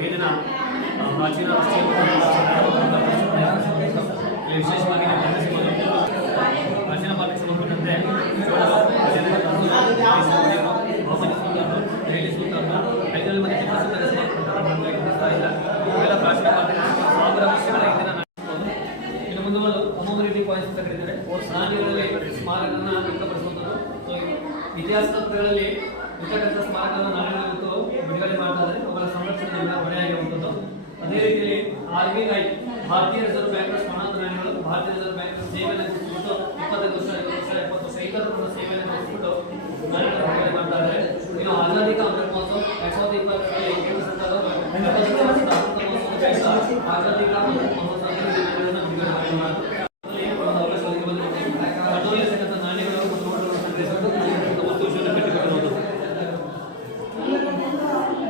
ಮೇಲಿನ ಪ್ರಾಚೀನ ರಸ್ತೆಯ ವಿಶೇಷವಾಗಿ ಪ್ರಾಚೀನ ಭಾಗಕ್ಕೆ ಸಂಬಂಧಪಟ್ಟಂತೆ ದೆಹಲಿ ಸುಲ್ತಾನರು ಹೈದರಾಬಾದ್ ಮತ್ತು ಇವೆಲ್ಲ ಪ್ರಾಚೀನ ಸಾವಿರ ವರ್ಷಗಳ ಹಿಂದಿನ ಇನ್ನು ಮುಂದೆ ಕಮೋಮರೇಟಿವ್ ಪಾಯಿಂಟ್ಸ್ ಅಂತ ಕರೀತಾರೆ. ಸ್ನಾನಿಗಳಲ್ಲಿ ಸ್ಮಾರಕವನ್ನು ವ್ಯಕ್ತಪಡಿಸುವಂಥದ್ದು. ಇತಿಹಾಸಗಳಲ್ಲಿ ಇರ್ತಕ್ಕಂಥ ಸ್ಮಾರಕಗಳನ್ನು ನಾಳೆಗಳಿತ್ತು ಬಿಡುಗಡೆ ಮಾಡ್ತಾರೆ. ಅವುಗಳ ಸಂರಕ್ಷಣೆ ಹೊಣೆಯಾಗಿರುವಂಥದ್ದು. ಅದೇ ರೀತಿಯಲ್ಲಿ RBI ಭಾರತೀಯ ರಿಸರ್ವ್ ಬ್ಯಾಂಕ್ ಸ್ಮರಣಾಂತರಗಳು ಭಾರತೀಯ ರಿಸರ್ವ್ ಬ್ಯಾಂಕ್ ಸೇವೆಯನ್ನು ಗುರುತಿಸಿಬಿಟ್ಟು 25 ವರ್ಷ 20 ವರ್ಷ 50 ವರ್ಷ ಸೇವೆಯನ್ನು ಗುರುತಿಸಿಬಿಟ್ಟು ನಾಳೆಗಳನ್ನು ಬಿಡುಗಡೆ ಮಾಡ್ತಾ ಇದ್ದಾರೆ. ಇನ್ನು ಆಜಾದಿ ಕಾ ಅಮೃತ ಮಹೋತ್ಸವ 2020ರಲ್ಲಿ ಕೇಂದ್ರ ಸರ್ಕಾರವು ಆಜಾದಿ ಕಾ ಅಮೃತ ಮಹೋತ್ಸವವನ್ನು ಬಿಡುಗಡೆ ಮಾಡಿತು.